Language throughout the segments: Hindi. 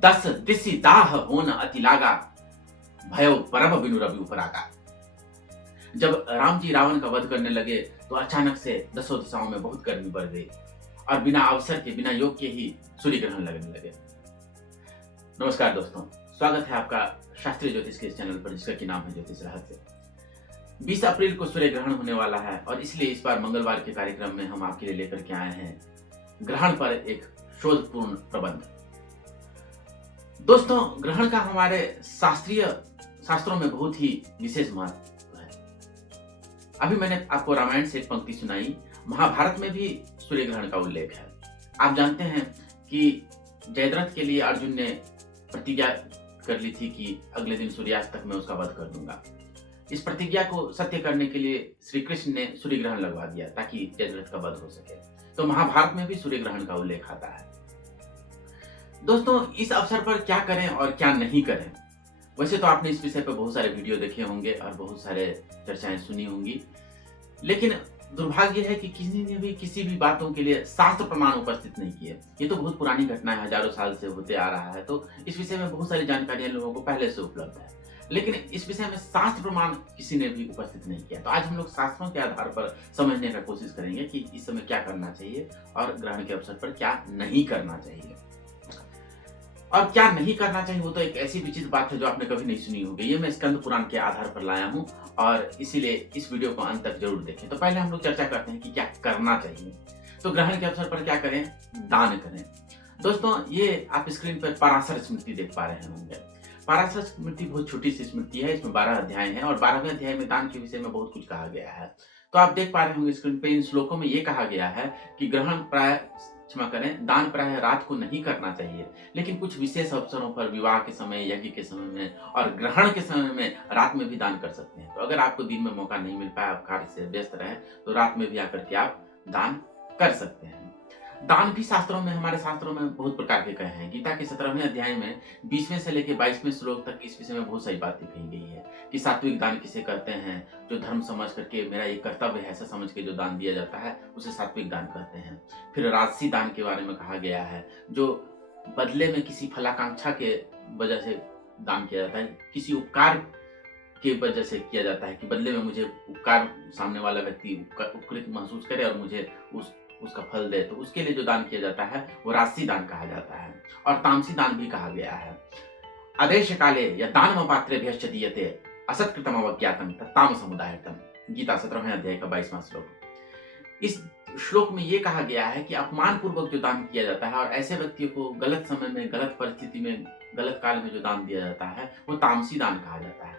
दस दिसि दाह होन अति लागा, भयो परम बिनु रवि उपरागा। जब राम जी रावण का वध करने लगे तो अचानक से दसों दिशाओं में बहुत गर्मी बढ़ गई और बिना अवसर के, बिना योग के ही सूर्य ग्रहण लगने लगे। नमस्कार दोस्तों, स्वागत है आपका शास्त्रीय ज्योतिष के इस चैनल पर, जिसका की नाम है ज्योतिष रहस्य। 20 अप्रैल को सूर्य ग्रहण होने वाला है और इसलिए इस बार मंगलवार के कार्यक्रम में हम आपके लिए लेकर के आए हैं ग्रहण पर एक शोधपूर्ण प्रबंध। दोस्तों, ग्रहण का हमारे शास्त्रों में बहुत ही विशेष महत्व है। अभी मैंने आपको रामायण से एक पंक्ति सुनाई, महाभारत में भी सूर्य ग्रहण का उल्लेख है। आप जानते हैं कि जयद्रथ के लिए अर्जुन ने प्रतिज्ञा कर ली थी कि अगले दिन सूर्यास्त तक मैं उसका वध कर दूंगा। इस प्रतिज्ञा को सत्य करने के लिए श्री कृष्ण ने सूर्य ग्रहण लगवा दिया ताकि जयद्रथ का वध हो सके। तो महाभारत में भी सूर्य ग्रहण का उल्लेख आता है। दोस्तों, इस अवसर पर क्या करें और क्या नहीं करें, वैसे तो आपने इस विषय पर बहुत सारे वीडियो देखे होंगे और बहुत सारे चर्चाएं सुनी होंगी, लेकिन दुर्भाग्य है कि किसी ने भी किसी भी बातों के लिए शास्त्र प्रमाण उपस्थित नहीं किए। ये तो बहुत पुरानी घटना है, हजारों साल से होते आ रहा है, तो इस विषय में बहुत सारी जानकारियां लोगों को पहले से उपलब्ध है, लेकिन इस विषय में शास्त्र प्रमाण किसी ने भी उपस्थित नहीं किया। तो आज हम लोग शास्त्रों के आधार पर समझने का कोशिश करेंगे कि इस समय क्या करना चाहिए और ग्रहण के अवसर पर क्या नहीं करना चाहिए। और क्या नहीं करना चाहिए वो तो एक ऐसी विचित्र बात है जो आपने कभी नहीं सुनी होगी। ये मैं स्कंद पुराण के आधार पर लाया हूँ और इसीलिए इस वीडियो को अंत तक जरूर देखें। तो पहले हम लोग चर्चा करते हैं कि क्या करना चाहिए। तो ग्रहण के अवसर पर क्या करें? दान करें। दोस्तों, ये आप स्क्रीन पर पराशर स्मृति देख पा रहे होंगे। पराशर स्मृति बहुत छोटी सी स्मृति है, इसमें 12 अध्याय हैं और 12वें अध्याय में दान के विषय में बहुत कुछ कहा गया है। तो आप देख पा रहे होंगे स्क्रीन पे, इन श्लोकों में ये कहा गया है कि ग्रहण दान प्रायः रात को नहीं करना चाहिए, लेकिन कुछ विशेष अवसरों पर, विवाह के समय, यज्ञ के समय में और ग्रहण के समय में रात में भी दान कर सकते हैं। तो अगर आपको दिन में मौका नहीं मिल पाया, आप कार्य से व्यस्त रहे, तो रात में भी आकर के आप दान कर सकते हैं। दान भी शास्त्रों में, हमारे शास्त्रों में बहुत प्रकार के कहे हैं। गीता के 17वें अध्याय में 20वें से लेकर 22वें श्लोक तक इस विषय में बहुत सारी बातें कही गई है कि सात्विक दान किसे कहते हैं, जो धर्म समझ करके, मेरा ये कर्तव्य है ऐसा समझ के जो दान दिया जाता है उसे सात्विक दान कहते हैं। फिर राजसी दान के बारे में कहा गया है, जो बदले में किसी फलाकांक्षा के वजह से दान किया जाता है, किसी उपकार की वजह से किया जाता है कि बदले में मुझे उपकार, सामने वाला व्यक्ति उपकृत महसूस करे और मुझे उसका फल दे, तो उसके लिए जो दान किया जाता है वो राजसी दान कहा जाता है। और तामसी दान भी कहा गया है। आदेश काले या दानम पात्रेभ्यश्च दीयते असत्कृतम अवज्ञातम तत्ताम समुदायतम। गीता 17वें अध्याय का 22वां श्लोक। इस श्लोक में ये कहा गया है कि अपमान पूर्वक जो दान किया जाता है और ऐसे व्यक्तियों को गलत समय में, गलत परिस्थिति में, गलत काल में जो दान दिया जाता है वो तामसी दान कहा जाता है।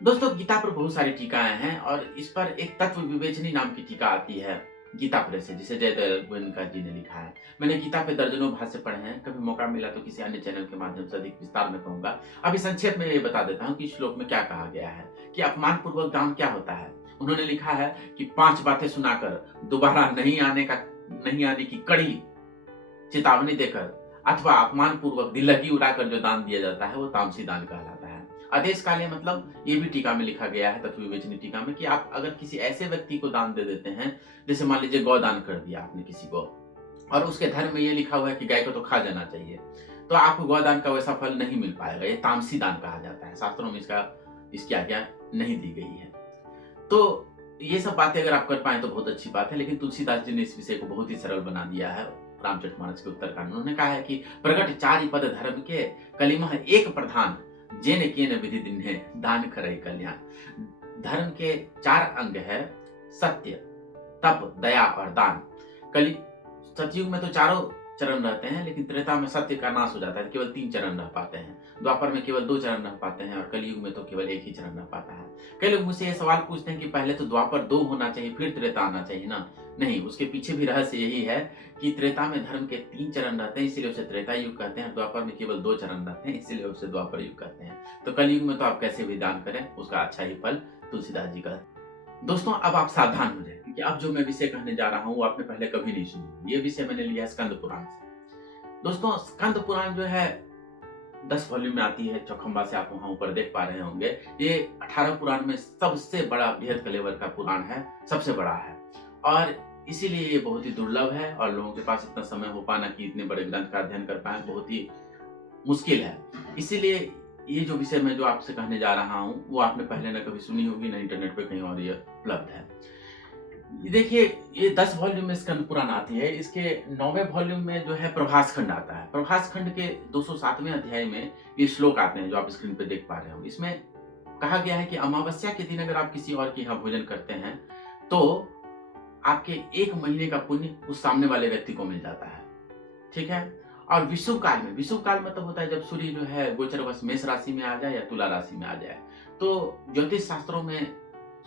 दोस्तों, गीता पर बहुत सारी टीकाएं हैं और इस पर एक तत्व विवेचनी नाम की टीका आती है गीता प्रेस से, जिसे जयदेव गोविंद जी ने लिखा है। मैंने गीता पे दर्जनों भाष्य पढ़े हैं, कभी मौका मिला तो किसी अन्य चैनल के माध्यम से अधिक विस्तार में कहूंगा। अभी संक्षेप में ये बता देता हूँ कि श्लोक में क्या कहा गया है कि अपमान पूर्वक दान क्या होता है। उन्होंने लिखा है कि 5 बातें सुनाकर दोबारा नहीं आने की कड़ी चेतावनी देकर अथवा अपमान पूर्वक दिल्लगी उड़ाकर जो दान दिया जाता है वो तामसी दान कहलाता है। आदेश काले मतलब ये भी टीका में लिखा गया है, तत्व विवेचनी टीका में, कि आप अगर किसी ऐसे व्यक्ति को दान दे देते हैं, जैसे मान लीजिए गौ दान कर दिया आपने किसी को और उसके धर्म में ये लिखा हुआ है कि गाय को तो खा जाना चाहिए, तो आपको गौ दान का वैसा फल नहीं मिल पाएगा। ये तामसी दान कहा जाता है। शास्त्रों में इसकी आज्ञा नहीं दी गई है। तो ये सब बातें अगर आप कर पाए तो बहुत अच्छी बात है, लेकिन तुलसीदास जी ने इस विषय को बहुत ही सरल बना दिया है। रामचरितमानस के उत्तरकांड में उन्होंने कहा है कि प्रगट 4 पद धर्म के, कलिमह एक प्रधान, जेने केन विधि दिन्हे दान करई कल्याण। धर्म के 4 अंग है, सत्य, तप, दया और दान। सतयुग में तो चारों चरण रहते हैं, लेकिन त्रेता में सत्य का नाश हो जाता है, केवल 3 चरण रह पाते हैं। द्वापर में केवल 2 चरण रह पाते हैं और कलयुग में तो केवल 1 ही चरण रह पाता है। कई लोग मुझसे ये सवाल पूछते हैं कि पहले तो द्वापर 2 होना चाहिए फिर त्रेता आना चाहिए ना। नहीं, उसके पीछे भी रहस्य यही है कि त्रेता में धर्म के 3 चरण रहते हैं, इसीलिए उसे त्रेता युग कहते हैं। द्वापर में केवल 2 चरण रहते हैं, इसीलिए उसे द्वापर युग कहते हैं। तो कलयुग में तो आप कैसे भी दान करें, उसका अच्छा ही फल तुलसीदास जी का। दोस्तों, अब आप सावधान हो जाए, क्योंकि अब जो मैं विषय कहने जा रहा हूँ वो आपने पहले कभी नहीं सुनी। ये विषय मैंने लिया है स्कंद पुराण से। दोस्तों, स्कंद पुराण जो है 10 वॉल्यूम में आती है, चौखंबा से आप वहां ऊपर देख पा रहे होंगे। ये 18 पुराण में सबसे बड़ा, बृहद कलेवर का पुराण है, सबसे बड़ा है और इसीलिए ये बहुत ही दुर्लभ है और लोगों के पास इतना समय हो पाना कि इतने बड़े ग्रंथ का अध्ययन कर पाए बहुत ही मुश्किल है। इसीलिए ये जो विषय मैं जो आपसे कहने जा रहा हूँ, वो आपने पहले ना कभी सुनी होगी, ना इंटरनेट पे कहीं और ये उपलब्ध है। देखिए, ये 10 वॉल्यूम में स्कंद पुराण आती है। इसके 9वें वॉल्यूम में जो है प्रभास खंड आता है। प्रभास खंड के 207वें अध्याय में ये श्लोक आते हैं जो आप स्क्रीन पे देख पा रहे हो। इसमें कहा गया है कि अमावस्या के दिन अगर आप किसी और के यहाँ भोजन करते हैं, तो आपके 1 महीने का पुण्य उस सामने वाले व्यक्ति को मिल जाता है। ठीक है? और विषुव काल मतलब होता है जब सूर्य जो है गोचरवश मेष राशि में आ जाए या तुला राशि में आ जाए। तो ज्योतिष शास्त्रों में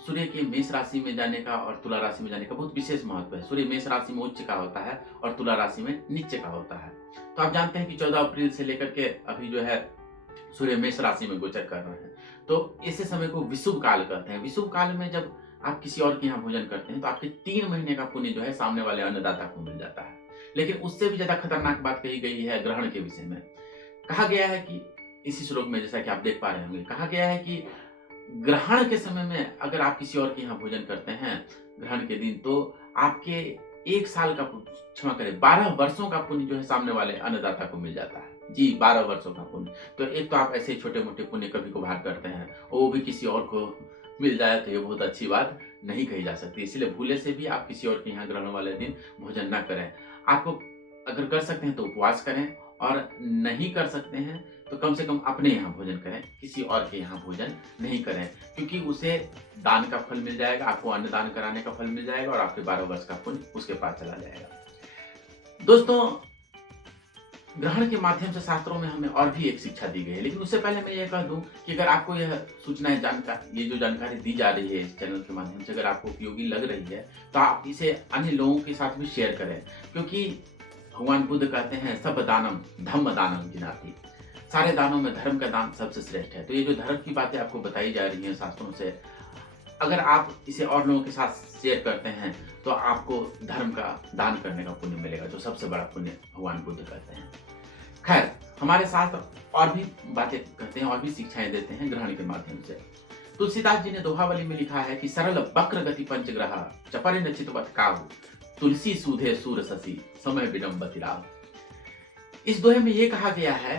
सूर्य के मेष राशि में जाने का और तुला राशि में जाने का बहुत विशेष महत्व है। सूर्य मेष राशि में उच्च का होता है और तुला राशि में नीचे का होता है। तो आप जानते हैं कि 14 अप्रैल से लेकर के अभी जो है सूर्य मेष राशि में गोचर कर रहे हैं। तो ऐसे समय को विषुव काल कहते हैं। विषुव काल में जब आप किसी और के यहाँ भोजन करते हैं तो आपके 3 महीने का पुण्य जो है सामने वाले अन्नदाता को मिल जाता है। लेकिन उससे भी ज्यादा खतरनाक बात कही गई है ग्रहण के विषय में। कहा गया है कि इसी श्लोक में, जैसा कि आप देख पा रहे होंगे, कहा गया है कि ग्रहण के समय में अगर आप किसी और के यहाँ भोजन करते हैं ग्रहण के दिन, तो आपके 1 साल का, क्षमा करें, 12 वर्षों का पुण्य जो है सामने वाले अन्नदाता को मिल जाता है। जी, 12 वर्षों का पुण्य। तो एक तो आप ऐसे छोटे मोटे पुण्य कभी कभार करते हैं, वो भी किसी और को मिल जाए तो ये बहुत अच्छी बात नहीं कही जा सकती। इसलिए भूले से भी आप किसी और के यहाँ ग्रहण वाले दिन भोजन ना करें। आपको अगर कर सकते हैं तो उपवास करें, और नहीं कर सकते हैं तो कम से कम अपने यहाँ भोजन करें, किसी और के यहाँ भोजन नहीं करें, क्योंकि उसे दान का फल मिल जाएगा, आपको अन्नदान कराने का फल मिल जाएगा और आपके 12 वर्ष का पुण्य उसके पास चला जाएगा। दोस्तों, ग्रहण के माध्यम से शास्त्रों में हमें और भी एक शिक्षा दी गई है, लेकिन उससे पहले मैं ये कह दूं कि अगर आपको यह सूचनाएं ये जो जानकारी दी जा रही है इस चैनल के माध्यम से अगर आपको उपयोगी लग रही है तो आप इसे अन्य लोगों के साथ भी शेयर करें, क्योंकि भगवान बुद्ध कहते हैं सब दानम धम्म दानम जिनाति, सारे दानों में धर्म का दान सबसे श्रेष्ठ है। तो ये जो धर्म की बातें आपको बताई जा रही हैं शास्त्रों से, अगर आप इसे और लोगों के साथ शेयर करते हैं तो आपको धर्म का दान करने का पुण्य मिलेगा, जो सबसे बड़ा पुण्य भगवान बुद्ध कहते हैं। खैर, हमारे साथ और भी बातें कहते हैं और भी शिक्षाएं देते हैं ग्रहण के माध्यम से। तुलसीदास जी ने दोहावली में लिखा है कि सरल वक्र गति पंचग्रह चपरे न चितवत काहू, तुलसी सूधे सूर शशि समय विडम्बति राहु। इस दोहे में ये कहा गया है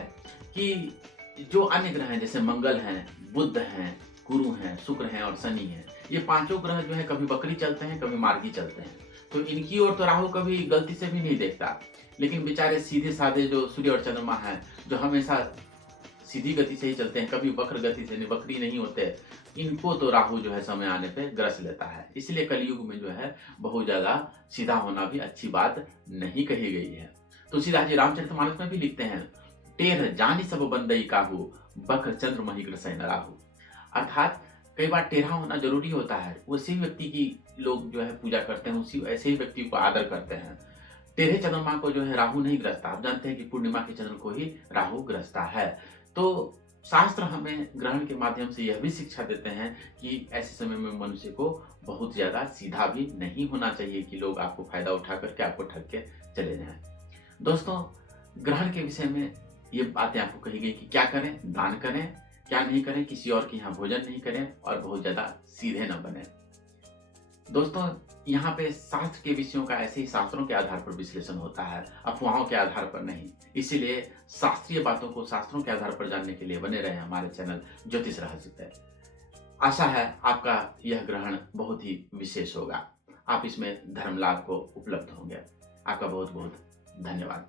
कि जो अन्य ग्रह हैं, जैसे मंगल हैं, बुध हैं, गुरु हैं, शुक्र हैं और शनि हैं, ये 5 ग्रह जो है कभी बकरी चलते हैं, कभी मार्गी चलते हैं। तो इनकी ओर तो राहु कभी गलती से भी नहीं देखता, लेकिन बेचारे सीधे साधे जो सूर्य और चंद्रमा हैं, जो हमेशा सीधी गति से ही चलते हैं, कभी वक्र गति से नहीं, वक्री नहीं होते, इनको तो राहु जो है समय आने पे ग्रस लेता है। इसलिए कलयुग में जो है बहुत ज्यादा सीधा होना भी अच्छी बात नहीं कही गई है। तुलसीदास जी रामचरितमानस में भी लिखते हैं, टेर जानी सब बंदई काहू, बक्र चंद्र मही ग्रसै न राहु। अर्थात कई बार टेढ़ा होना जरूरी होता है, उसी व्यक्ति की लोग जो है पूजा करते हैं, उसी ऐसे ही व्यक्ति को आदर करते हैं। टेढ़े चंद्रमा को जो है राहु नहीं ग्रसता। आप जानते हैं कि पूर्णिमा के चंद्र को ही राहु ग्रसता है। तो शास्त्र हमें ग्रहण के माध्यम से यह भी शिक्षा देते हैं कि ऐसे समय में मनुष्य को बहुत ज्यादा सीधा भी नहीं होना चाहिए कि लोग आपको फायदा उठा करके आपको ठग के चले जाएं। दोस्तों, ग्रहण के विषय में ये बातें आपको कही गई कि क्या करें, दान करें, क्या नहीं करें, किसी और के यहाँ भोजन नहीं करें और बहुत ज्यादा सीधे न बने। दोस्तों, यहाँ पे शास्त्र के विषयों का ऐसे ही शास्त्रों के आधार पर विश्लेषण होता है, अफवाहों के आधार पर नहीं। इसीलिए शास्त्रीय बातों को शास्त्रों के आधार पर जानने के लिए बने रहे हमारे चैनल ज्योतिष रहस्य पे। आशा है आपका यह ग्रहण बहुत ही विशेष होगा, आप इसमें धर्म लाभ को उपलब्ध होंगे। आपका बहुत बहुत धन्यवाद।